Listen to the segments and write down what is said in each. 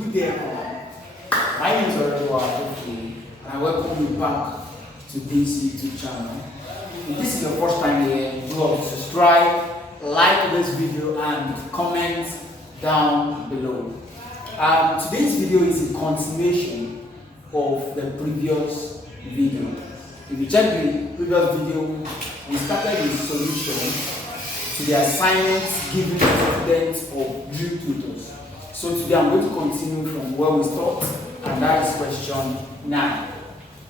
Good day, everyone. My name is and I welcome you back to this YouTube channel. If this is your first time here, do subscribe, like this video, and comment down below. Today's video is a continuation of the previous video. If you check the previous video, we started with solution to the assignments given to students of drillTutors. So today I'm going to continue from where we stopped, and that is question 9.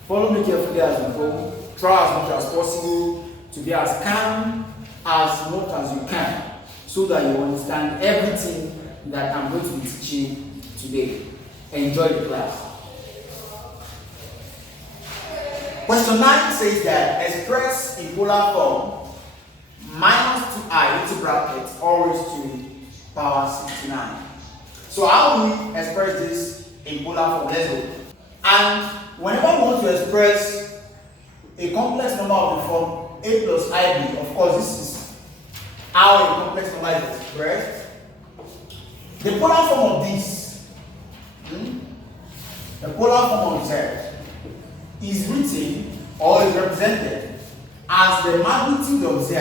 Follow me carefully as we go. Try as much as possible to be as calm as much as you can, so that you understand everything that I'm going to be teaching today. Enjoy the class. Question 9 says that express in polar form minus 2i into brackets all raised to power 69. So how do we express this in polar form? Let's go. And whenever we want to express a complex number of the form a plus ib, of course this is how a complex number is expressed. The polar form of this, the polar form of z, is written or is represented as the magnitude of z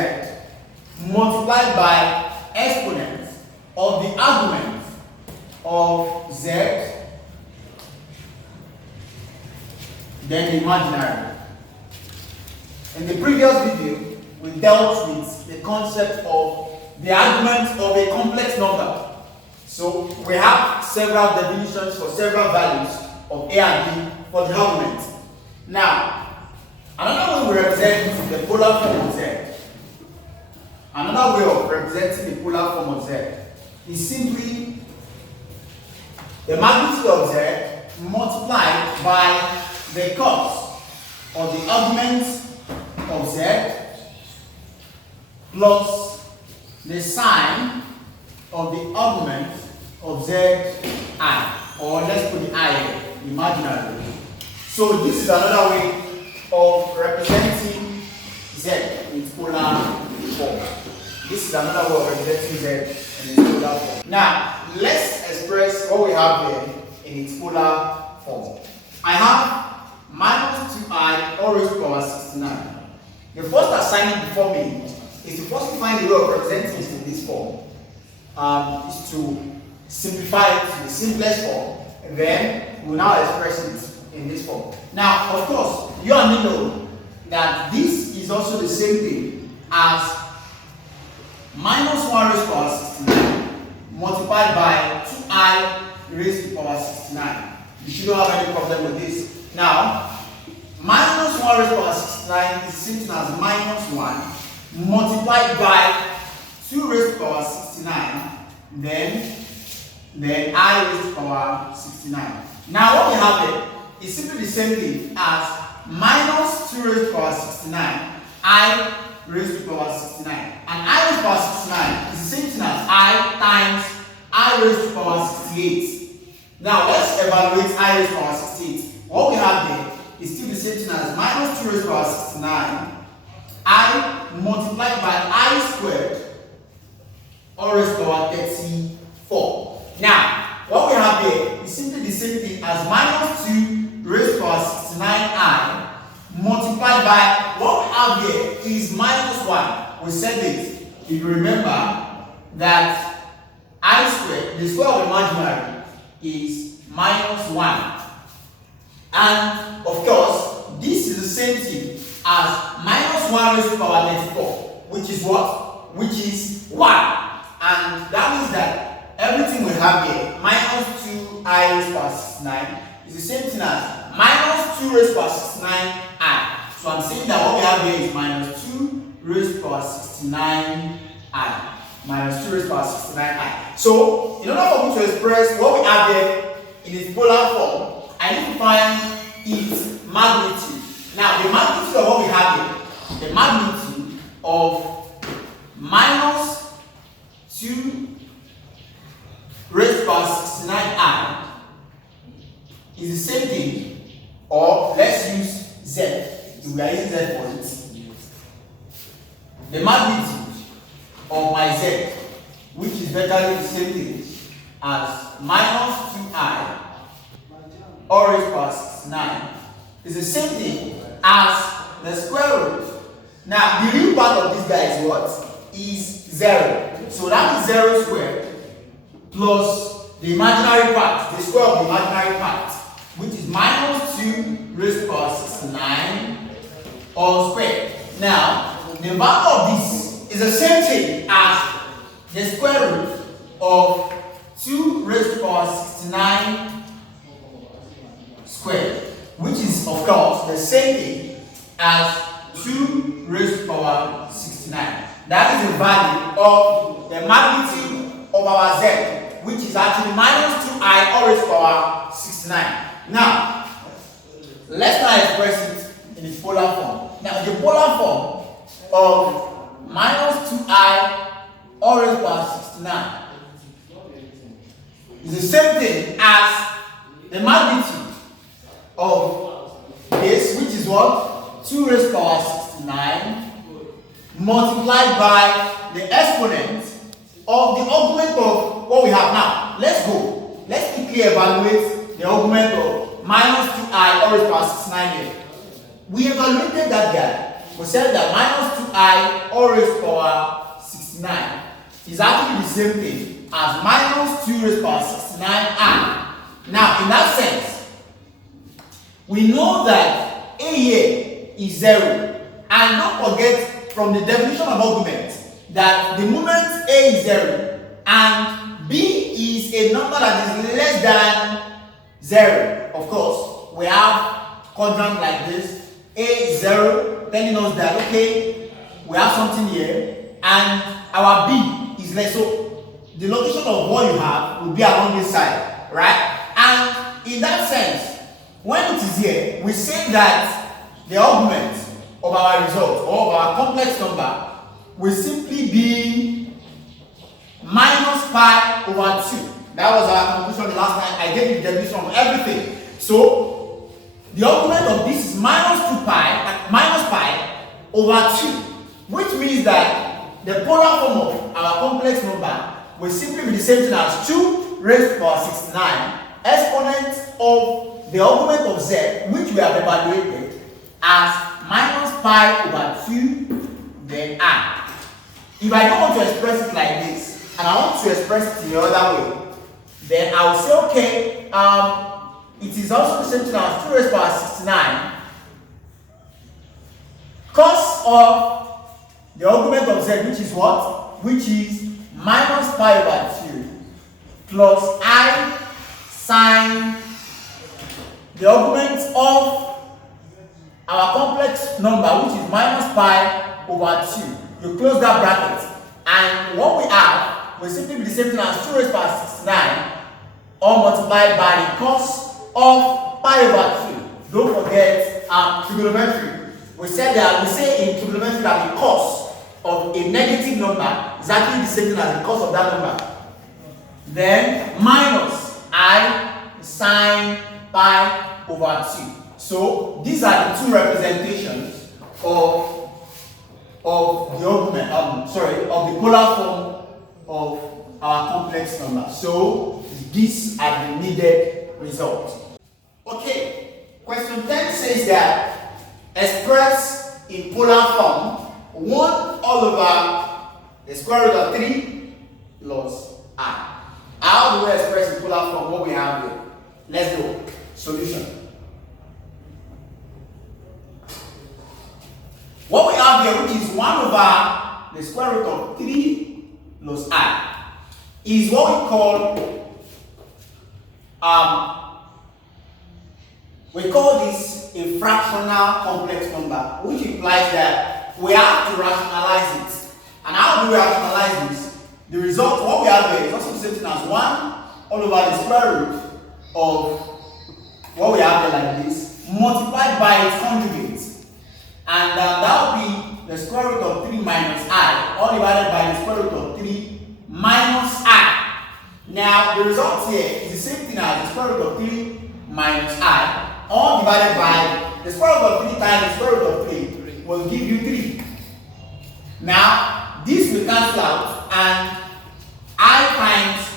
multiplied by exponent of the argument of z, then the imaginary. In the previous video, we dealt with the concept of the argument of a complex number. So we have several definitions for several values of a and b for the argument. Now, another way we represent the polar form of z, another way of representing the polar form of z is simply the magnitude of z multiplied by the cos of the argument of z plus the sine of the argument of zi, or let's put the I imaginary. So this is another way of representing z in its polar form. This is another way of representing z in its polar form. Now, let's express what we have here in its polar form. I have minus 2i all raised to power 69. The first assignment before me is to first find the way of representing it in this form. Is to simplify it to the simplest form, and then we'll now express it in this form. Now, of course, you and me know that this is also the same thing as minus 1 raised to power 69 multiplied by 2i raised to power 69. You shouldn't have any problem with this. Now, minus 1 raised to power 69 is seen as minus 1 multiplied by 2 raised to power 69, then I raised to power 69. Now what we have here is simply the same thing as minus 2 raised to power 69, I raised to power 69. And I raised to power 69 is the same thing as I times I raised to power 68. Now let's evaluate I raised to power 68. What we have there is still the same thing as minus 2 raised to power 69, I multiplied by I squared all raised to power 34. Now, what we have here is simply the same thing as minus 2 raised to power 69i multiplied by what we have here is minus 1. We said this. If you remember that I squared, the square of imaginary, is minus 1. And of course, this is the same thing as minus 1 raised to power 34, which is what? Which is 1. And that means that everything we have here, minus 2i raised to power 69, is the same thing as minus 2 raised to power 69i. So I'm saying that what we have here is minus 2 raised to power 69i. Minus 2 raised to power 69i. So, in order for me to express what we have here in its polar form, I need to find its magnitude. Now, the magnitude of what we have here, the magnitude of minus 2 raised to power 69i is the same thing, or let's use z. We are using z for it. The magnitude of my z, which is virtually the same thing as minus 2i all raised to the power 69 is the same thing as the square root. Now, the real part of this guy is what? Is 0. So that is 0 squared plus the imaginary part, the square of the imaginary part, which is minus 2 raised to the power 69 all squared. Now, the value of this is the same thing as the square root of 2 raised to the power 69 squared, which is, of course, the same thing as 2 raised to the power 69. That is the value of the magnitude of our z, which is actually minus 2i all raised to the power 69. Now, let's now express it in its polar form. Now, the polar form of minus 2i all raised to the power 69 is the same thing as the magnitude of this, which is what? 2 raised to the power 69 multiplied by the exponent of the augment of what we have now. Let's go. Let's quickly evaluate the augment of minus 2i all raised to the power 69 here. We evaluated that guy. We said that minus 2i all raised to the power 69 is actually the same thing as minus 2 raised to the power 69i. Now, in that sense, we know that a here is 0. And don't forget from the definition of augment that the moment a is 0 and b is a number that is less than 0, of course, we have quadrant like this. A is 0, telling us that, okay, we have something here, and our b is less. So the location of what you have will be along this side, right? And in that sense, when it is here, we say that the augment of our result or of our complex number will simply be minus pi over 2. That was our conclusion the last time. I gave you the definition of everything. So the augment of this is minus pi over 2, which means that the polar form of our complex number will simply be the same thing as 2 raised to the power 69 exponent of the augment of z, which we have evaluated as minus pi over 2 then I. If I don't want to express it like this and I want to express it in the other way, then I will say, okay, it is also the same thing as 2 raised to the power 69 cos of the augment of z, which is what? Which is minus pi over 2 plus I sine the augment of our complex number, which is minus pi over 2. You close that bracket, and what we have will simply be the same thing as 2 raised to the power 69 all multiplied by the cos of pi over 2. Don't forget trigonometry. We say in trigonometry that the cos of a negative number is actually the same thing as the cos of that number. Then minus I sine pi over 2. So these are the two representations of the augment, of the polar form of our complex number. So these are the needed results. Okay, question 10 says that express in polar form 1 all over the square root of 3 plus I. How do we express in polar form what we have here? Let's go. Solution. What we have here, which is 1 over the square root of 3 plus I, is what we call this a fractional complex number, which implies that we have to rationalize it. And how do we rationalize this? The result, what we have here, is also the same thing as 1 all over the square root of what we have here like this, multiplied by its conjugate. And that will be the square root of 3 minus I, all divided by the square root of 3 minus I. Now, the result here is the same thing as the square root of 3 minus I, all divided by the square root of 3 times the square root of 3 will give you 3. Now, this will cancel out, and I times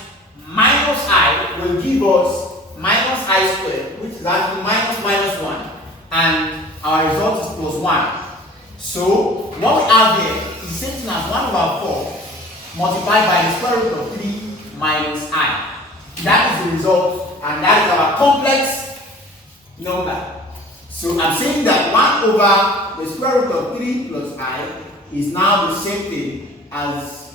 minus I will give us minus I squared, which is actually minus 1, and our result is plus 1. So what we have here is the same thing as 1 over 4 multiplied by the square root of 3 minus I. That is the result, and that is our complex number. So I'm saying that 1 over the square root of 3 plus I is now the same thing as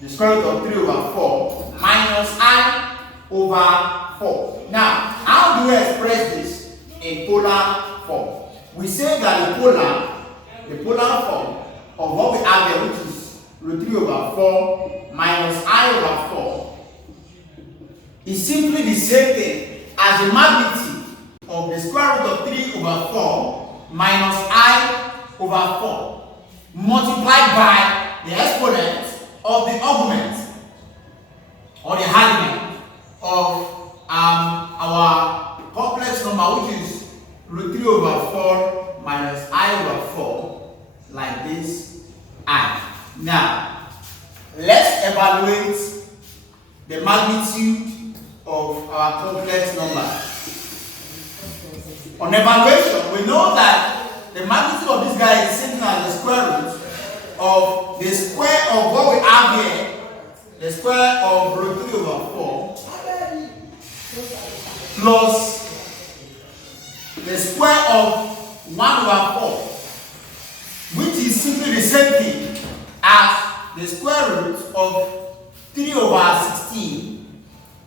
the square root of 3 over 4 minus I over 4. Now, how do we express this in polar form? We say that the polar form of what we have here, which is root 3 over 4 minus I over 4, is simply the same thing as the magnitude of the square root of 3 over 4 minus I over 4 multiplied by the exponent of the augment or the argument of our complex number, which is root 3 over 4 minus I over 4, like this I. Now, let's evaluate the magnitude of our complex number. On evaluation, we know that the magnitude of this guy is the same as the square root of the square of what we have here, the square of root 3 over 4 plus the square of 1 over 4, which is simply the same thing as the square root of 3 over 16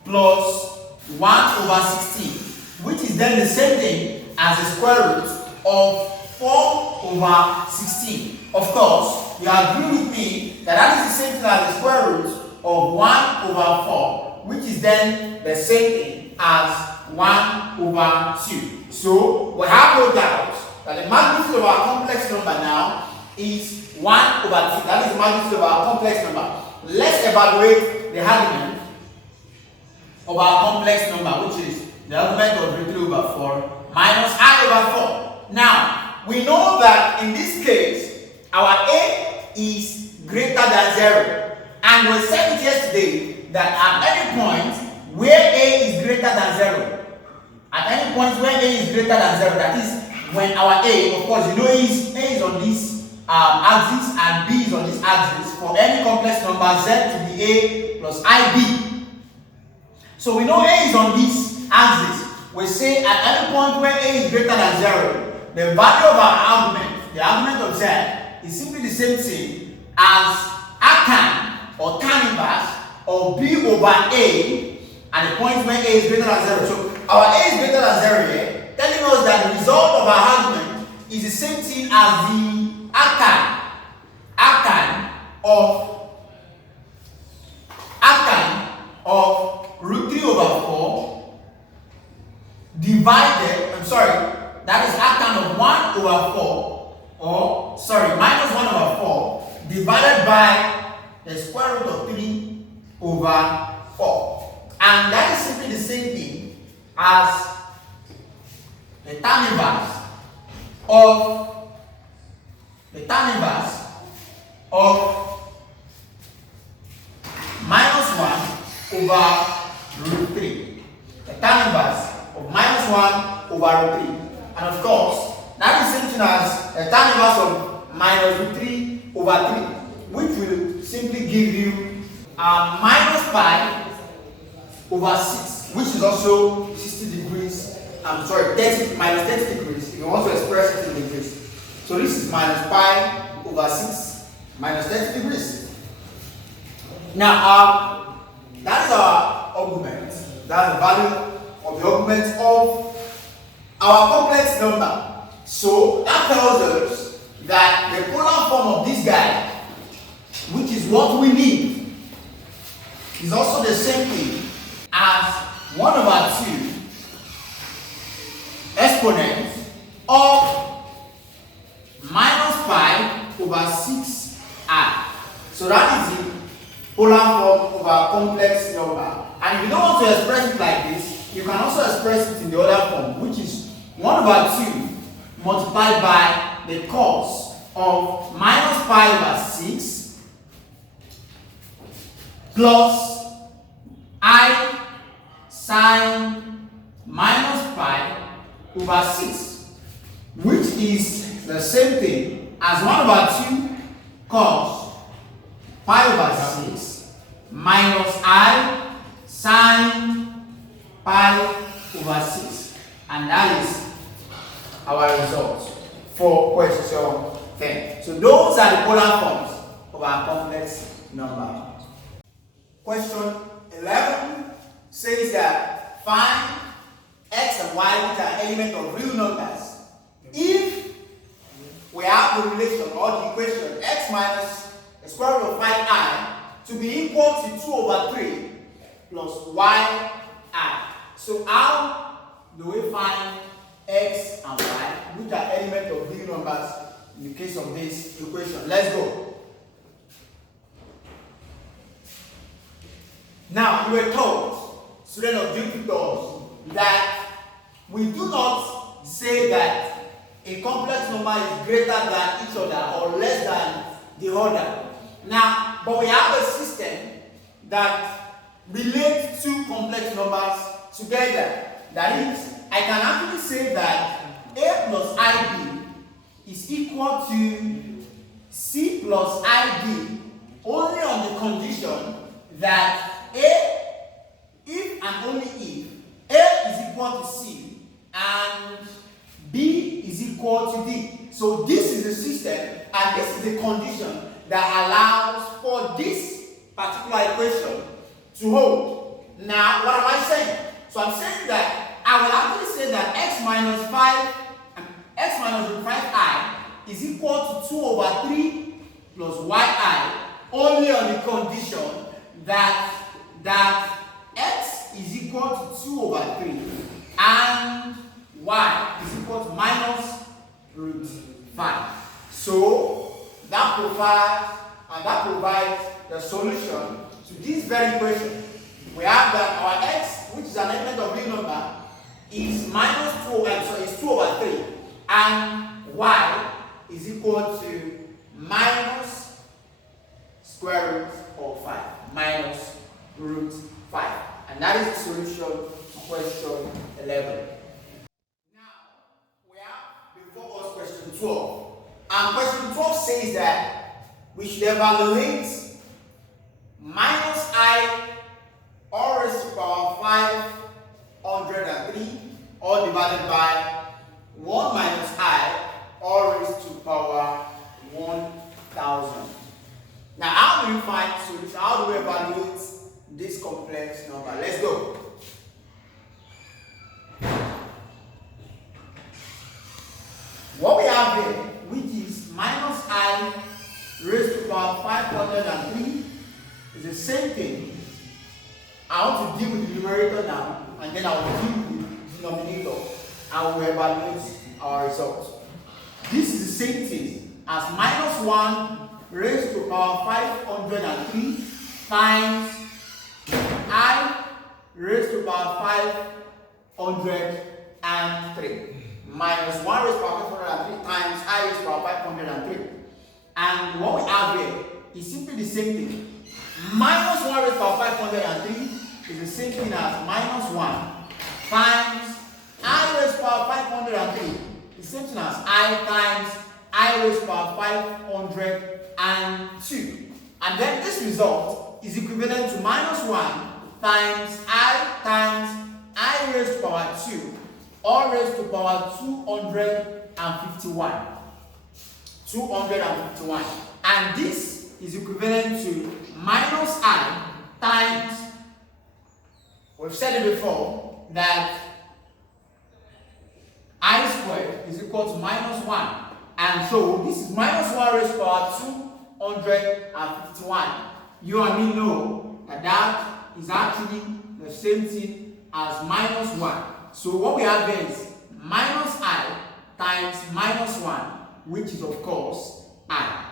plus 1 over 16, which is then the same thing as the square root of 4 over 16. Of course, you agree with me that that is the same thing as the square root of 1 over 4, which is then the same thing as 1 over 2. So, we have no doubt that the magnitude of our complex number now is 1 over 2. That is the magnitude of our complex number. Let's evaluate the argument of our complex number, which is the argument of root 3 over 4 minus I over 4. Now, we know that in this case, our A is greater than 0. And we said it yesterday that at any point where A is greater than 0, at any point where A is greater than 0, that is when our A, of course, you know A is on this axis and B is on this axis. For any complex number, Z to be A plus IB. So we know A is on this axis. We say at any point where A is greater than 0, the value of our argument, the argument of Z, is simply the same thing as arctan or tan inverse of B over A at the point where A is greater than 0. So our A is greater than 0 here, telling us that the result of our argument is the same thing as the arctan of root 3 over 4 divided, that is arctan of 1 over 4, minus 1 over 4 divided by the square root of 3 over 4. And that is simply the same thing as the tan inverse of minus 1 over root 3. The tan inverse of minus 1 over root 3. And of course, that is the same thing as a tan inverse of minus root 3 over 3, which will simply give you minus pi over 6, which is also 60 degrees. Minus 30 degrees if you want to express it in degrees. So this is minus pi over 6 minus 30 degrees. Now, that is our argument. That's the value of the argument of our complex number. So that tells us that the polar form of this guy, which is what we need, is also the same thing as 1 over 2 exponent of minus pi over 6i. So that is the polar form of our complex number. And if you don't want to express it like this, you can also express it in the other form, which is 1 over 2 multiplied by the cos of minus pi over 6 plus I sine minus pi over 6, which is the same thing as 1 over 2 cos pi over 6 minus I sine pi over 6. And that is our result for question 10. So those are the polar forms of our complex number. Question 11 says that find x and y, which are elements of real numbers, if we have the relation or the equation x minus the square root of 5I to be equal to 2 over 3 plus yi. So how do we find x and y, which are elements of real numbers in the case of this equation? Let's go. Now, you were told, student of drillTutors, that we do not say that a complex number is greater than each other or less than the other. Now, but we have a system that relates two complex numbers together. That is, I can actually say that a plus ib is equal to c plus id only on the condition that if and only if a is equal to c and b is equal to d. So this is the system and this is the condition that allows for this particular equation to hold. Now, what am I saying? So I'm saying that I will actually say that x minus 5i is equal to 2 over 3 plus yi only on the condition that x is equal to 2 over 3 and y is equal to minus root 5. So that provides the solution to this very equation. We have that our x, which is an element of real number, is is 2 over 3 and y is equal to minus square root of 5, minus root 5. And that is the solution to question 11. Now, we have before us question 12. And question 12 says that we should evaluate minus I all raised to the power 503 all divided by 1 minus I all raised to the power 1000. Now, how do we find solution? How do we evaluate this complex number? Let's go. What we have here, which is minus I raised to the power 503, is the same thing. I want to deal with the numerator now, and then I will deal with the denominator, and we will evaluate our results. This is the same thing as minus 1 raised to the power 503 times I raised to the power 503 minus 1 raised to the power 503 times I raised to the power 503. And what we have here is simply the same thing. Minus 1 raised to the power 503 is the same thing as minus 1 times I raised to the power 503. The same thing as I times I raised to the power 502. And then this result is equivalent to minus 1 times I raised to the power 2 all raised to the power 251. 251. And this is equivalent to minus I times, we've said it before, that I squared is equal to minus 1. And so this is minus 1 raised to the power 251. You and me know that that is actually the same thing as minus 1. So what we have there is minus I times minus 1, which is of course I.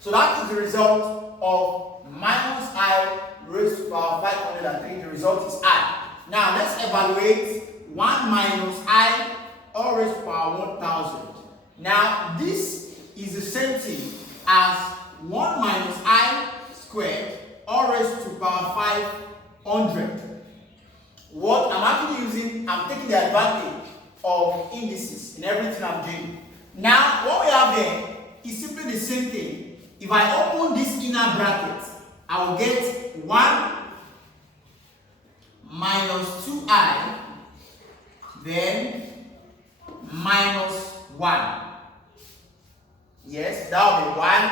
So that is the result of minus I raised to the power 503. The result is I. Now let's evaluate 1 minus I all raised to the power 1000. Now this is the same thing as 1 minus I squared all raised to the power 500. What I'm actually using taking the advantage of indices in everything I'm doing. Now, what we have there is simply the same thing. If I open this inner bracket, I will get 1 minus 2i, then minus 1. Yes, that will be 1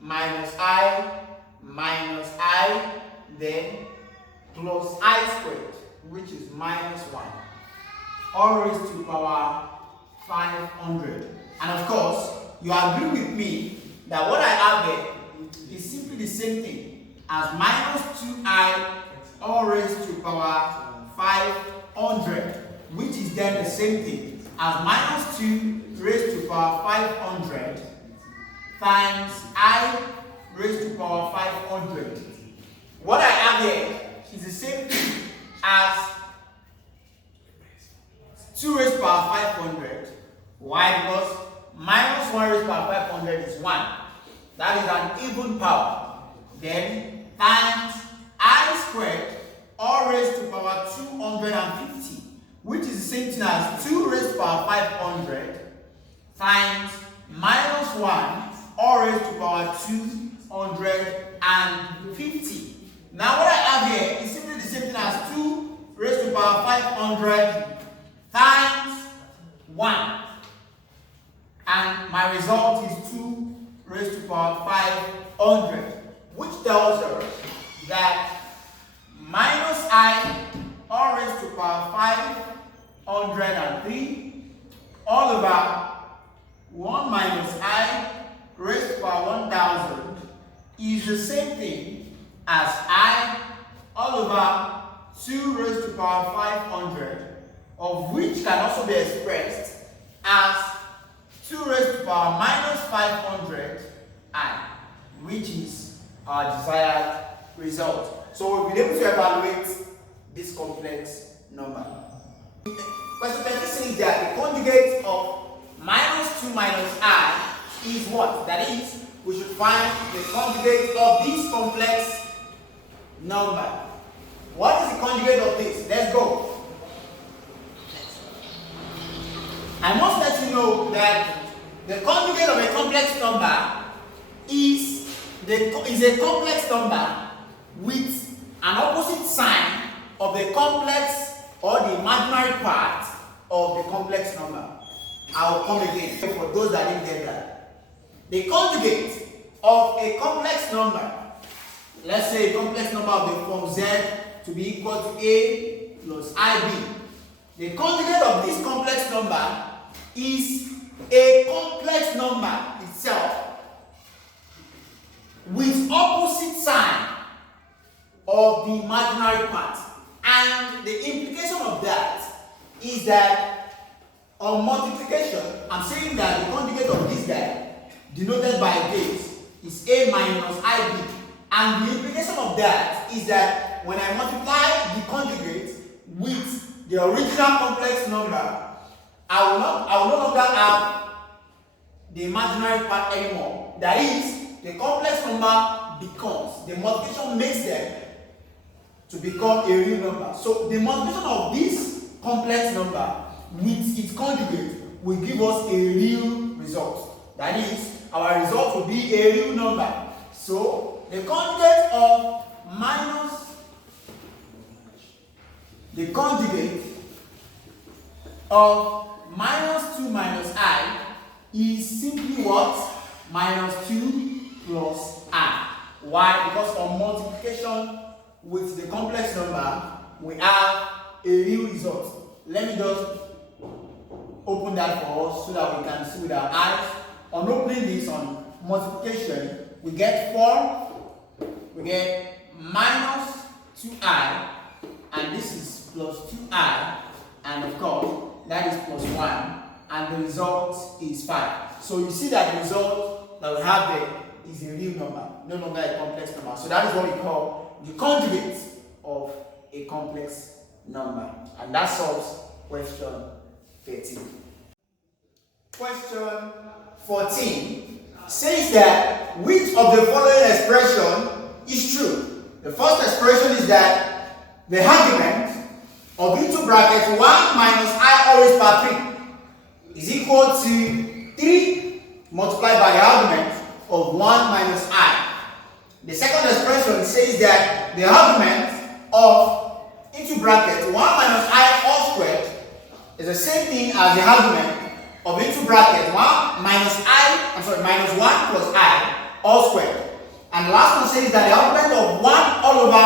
minus I, then plus I squared, which is minus 1, all raised to power 500. And of course, you agree with me that what I have there is simply the same thing as minus 2i all raised to power 500, which is then the same thing as minus 2 raised to power 500 times I raised to power 500. What I have here is the same thing as 2 raised to power 500. Why? Because minus 1 raised to power 500 is 1. That is an even power. Then times I squared all raised to power 250, which is the same thing as 2 raised to power 500 times minus 1 all raised to power 250. Now what I have here is simply the same thing as 2 raised to power 500 times 1. And my result is 2 raised to power 500, which tells us that minus I all raised to power 503 all over 1 minus I raised to power 1000 is the same thing as I all over 2 raised to power 500, of which can also be expressed as 2 raised to power minus 500 I, which is our desired result. So we'll be able to evaluate this complex number. Question 30 says that the conjugate of minus 2 minus I is what? That is, we should find the conjugate of this complex number. What is the conjugate of this? Let's go. I must let you know that the conjugate of a complex number is a complex number with an opposite sign of the complex or the imaginary part of the complex number. I will come again for those that didn't get that. The conjugate of a complex number, let's say a complex number of the form z to be equal to a plus ib. The conjugate of this complex number is a complex number itself with opposite sign of the imaginary part. And the implication of that is that on multiplication, I'm saying that the conjugate of this guy, denoted by this, is a minus ib. And the implication of that is that when I multiply the conjugate with the original complex number, I will no longer have the imaginary part anymore. That is, the complex number becomes, the multiplication makes them to become a real number. So the multiplication of this complex number with its conjugate will give us a real result. That is, our result will be a real number. So the conjugate of minus 2 minus I is simply what? Minus 2 plus I. Why? Because on multiplication with the complex number, we have a real result. Let me just open that for us so that we can see with our eyes. On opening this, on multiplication, we get 4, we get minus 2i, and this is plus 2i, and of course, that is plus 1, and the result is 5. So you see that the result that we have there is a real number, no longer a complex number. So that is what we call the conjugate of a complex number. And that solves question 13. Question 14 says that which of the following expression is true? The first expression is that the argument of into bracket 1 minus I all raised by 3 is equal to 3 multiplied by the argument of 1 minus I. The second expression says that the argument of into bracket 1 minus I all squared is the same thing as the argument of into bracket 1 minus minus 1 plus I all squared. And the last one says that the argument of 1 all over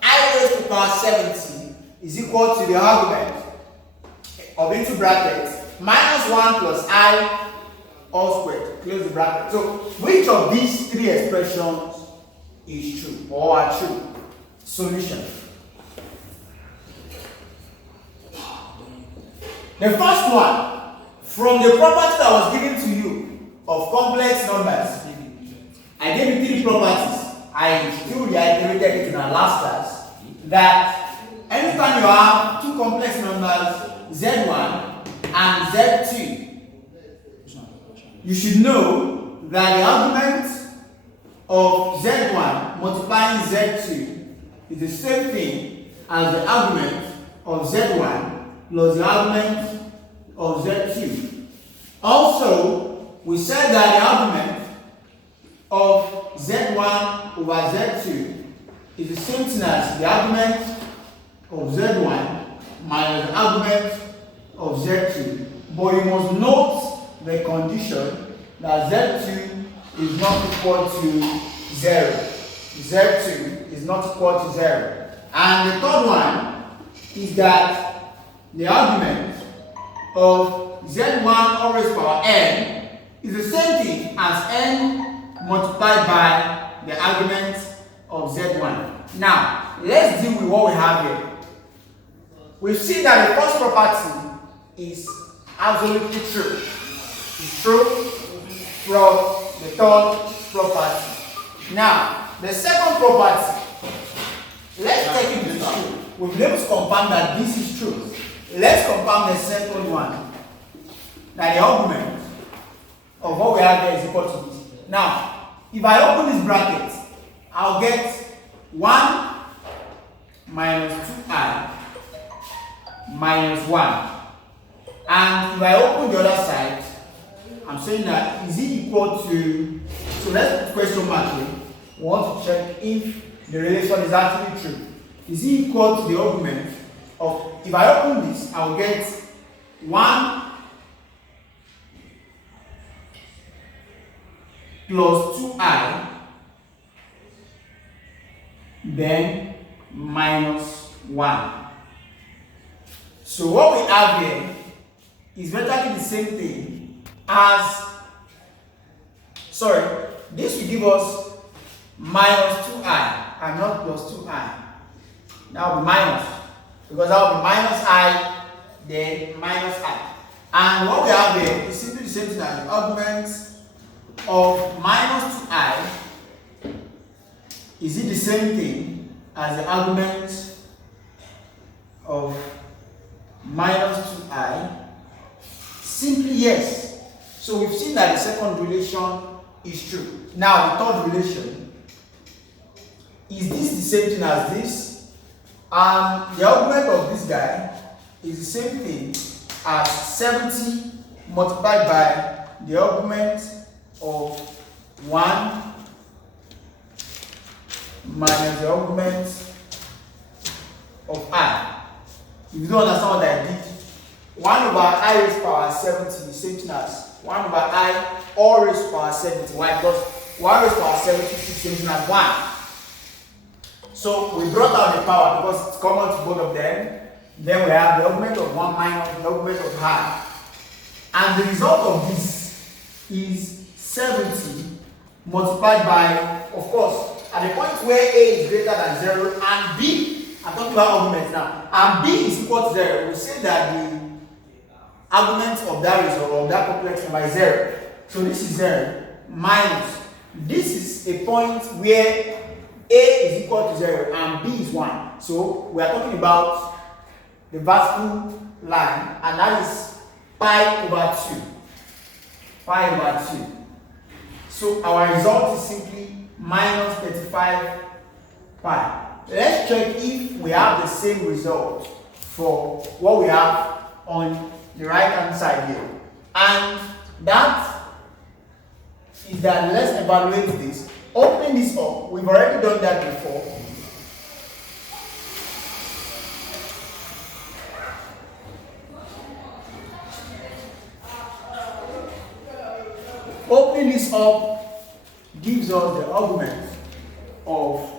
I raised to the power 70 is equal to the argument of into bracket minus 1 plus I all squared. Close the bracket. So which of these three expressions is true or are true? Solution. The first one, from the property that was given to you of complex numbers, I gave you three properties. I still reiterated it in our last class that anytime you have two complex numbers, Z1 and Z2, you should know that the argument of Z1 multiplying Z2 is the same thing as the argument of Z1 plus the argument of Z2. Also, we said that the argument of Z1 over Z2 is the same thing as the argument of Z1 minus the argument of Z2. But you must note the condition that Z2 is not equal to 0. Z2 is not equal to 0. And the third one is that the argument of Z1 all raised power n is the same thing as n multiplied by the argument of Z1. Now, let's deal with what we have here. We've seen that the first property is absolutely true. It's true from the third property. Now, the second property, let's take it to true. We've been able to confirm that this is true. Let's confirm the second one, that the argument of what we have here is equal to this. Now, if I open this bracket, I'll get 1 minus 2i minus 1. And if I open the other side, I'm saying that is it equal to, so let's put question mark here. We want to check if the relation is actually true. Is it equal to the argument of, if I open this, I'll get 1 plus 2i then minus 1. So what we have here is virtually the same thing as, this will give us minus 2i and not plus 2i. That will be minus, because that will be minus I, then minus I. And what we have here is simply the same thing as the argument of minus 2i. Is it the same thing as the argument of minus 2i? Simply yes. So we've seen that the second relation is true. Now the third relation, is this the same thing as this? The argument of this guy is the same thing as 70 multiplied by the argument of 1 minus the argument of I. If you don't understand what I did, 1 over I raised power 70 is the same thing as 1 over I all raised power 70. Why? Because 1 raised power 70 is the same thing as 1. So we brought out the power because it's common to both of them. Then we have the argument of 1 minus the argument of I. And the result of this is 70 multiplied by, of course, at the point where A is greater than 0 and B, I'm talking about arguments now, and B is equal to 0, we say that the argument of that result of that complex number is 0. So this is 0 minus. This is a point where A is equal to 0 and B is 1. So we are talking about the vertical line, and that is pi over 2. Pi over 2. So our result is simply minus 35 pi. Let's check if we have the same result for what we have on the right hand side here. And that is that. Let's evaluate this. Opening this up, we've already done that before. Opening this up gives us the argument of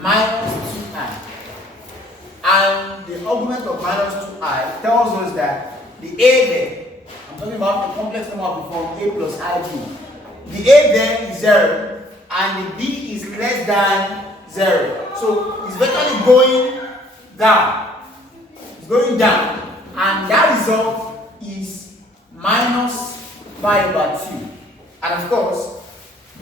minus 2i. And the argument of minus 2i tells us that the a there, I'm talking about the complex number before a plus ib. The a there is 0 and the b is less than 0. So it's virtually going down. It's going down. And that result is minus pi over 2. And of course,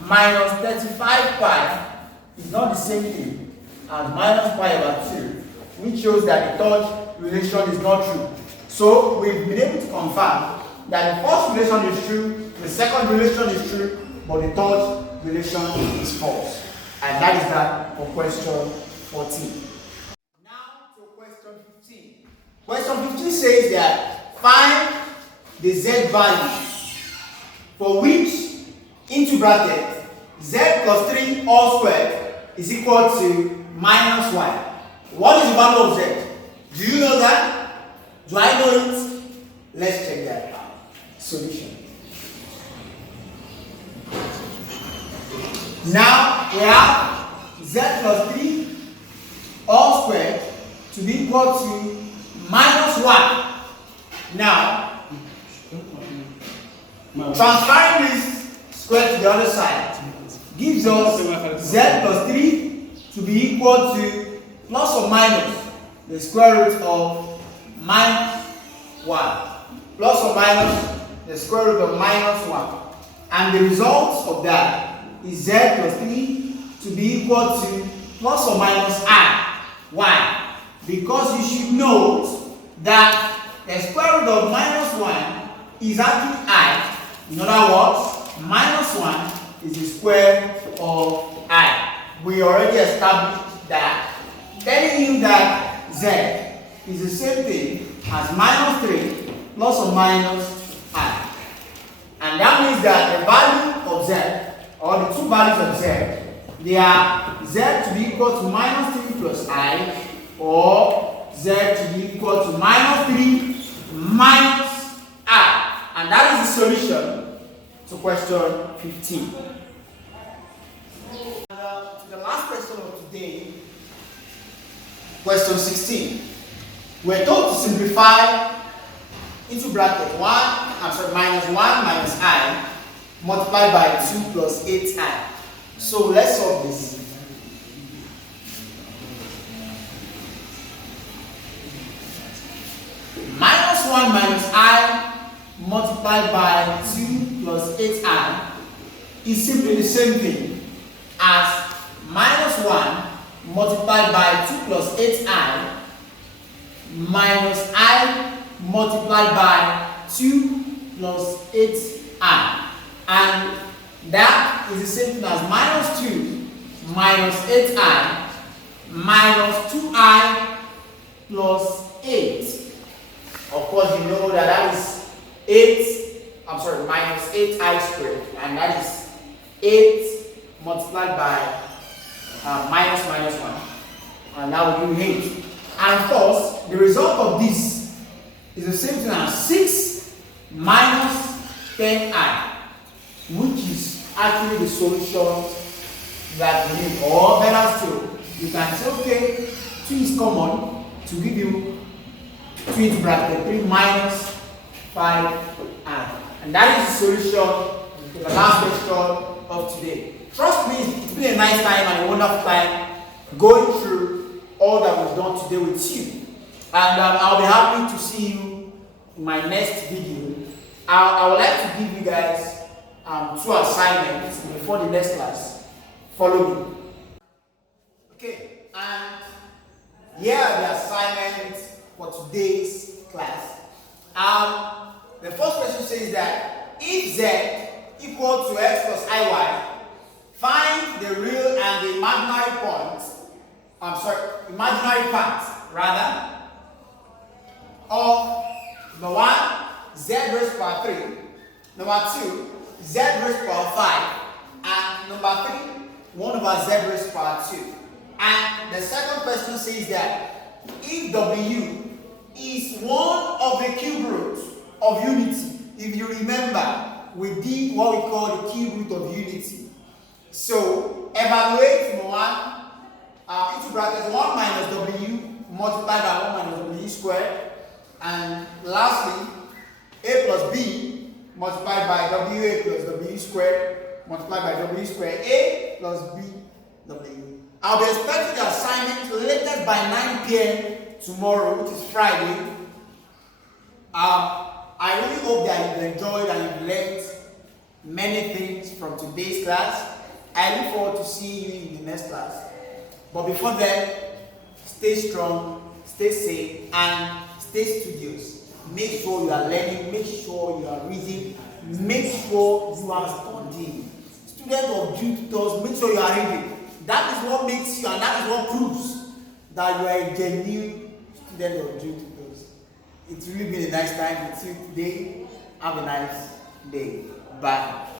minus 35 pi is not the same thing as minus pi over 2, which shows that the third relation is not true. So we've been able to confirm that the first relation is true, the second relation is true, but the third relation is false. And that is that for question 14. Now to question 15. Question 15 says that find the z value for which, into bracket, z plus 3 all squared is equal to minus 1. What is the value of z? Do you know that? Do I know it? Let's check that out. Solution. Now we have z plus 3 all squared to be equal to minus 1. Now, transferring this square to the other side gives us z plus 3 to be equal to plus or minus the square root of minus 1. Plus or minus the square root of minus 1. And the result of that is z plus 3 to be equal to plus or minus I. Why? Because you should note that the square root of minus 1 is actually I. In other words, minus 1 is the square of I. We already established that, telling you that z is the same thing as minus 3 plus or minus I. And that means that the value of z, or the two values of z, they are z to be equal to minus 3 plus I, or z to be equal to minus 3 minus I. And that is the solution to question 15. And, to the last question of today, question 16. We're told to simplify into bracket minus 1 minus I multiplied by 2 plus 8i. So let's solve this. Minus 1 minus I multiplied by 2 plus 8i is simply the same thing as minus 1 multiplied by 2 plus 8i minus I multiplied by 2 plus 8i. And that is the same thing as minus 2 minus 8i minus 2i plus 8. Of course, you know that that is minus 8i squared, and that is 8 multiplied by minus 1, and that will give you 8. And of course, the result of this is the same thing as 6 minus 10i, which is actually the solution that we need. Or better still, you can say, okay, 2 is common to give you 2 into bracket 3 minus 5i. And that is the solution to the last question of today. Trust me, it's been a nice time and a wonderful time going through all that we've done today with you. And I'll be happy to see you in my next video. I would like to give you guys 2 assignments before the next class. Follow me. Okay, and here are the assignments for today's class. The first question says that if z equal to x plus iy, find the real and the imaginary points. Imaginary parts rather of number 1, z raised to power 3, number 2, z raised to power 5, and number 3, 1 over z raised to power 2. And the second question says that if w is one of the cube roots of unity, if you remember, we did what we call the cube root of unity. So evaluate number 1 into brackets 1 minus w multiplied by 1 minus w squared, and lastly a plus b multiplied by wa plus w squared multiplied by w squared, a plus b w. I'll be expecting the assignment latest by 9 p.m. tomorrow, which is Friday. I really hope that you've enjoyed and you've learned many things from today's class. I look forward to seeing you in the next class. But before then, stay strong, stay safe, and stay studious. Make sure you are learning, make sure you are reading, make sure you are studying. Student of drillTutors, make sure you are reading. That is what makes you, and that is what proves that you are a genuine student of drillTutors. It's really been a nice time with you today. Have a nice day. Bye.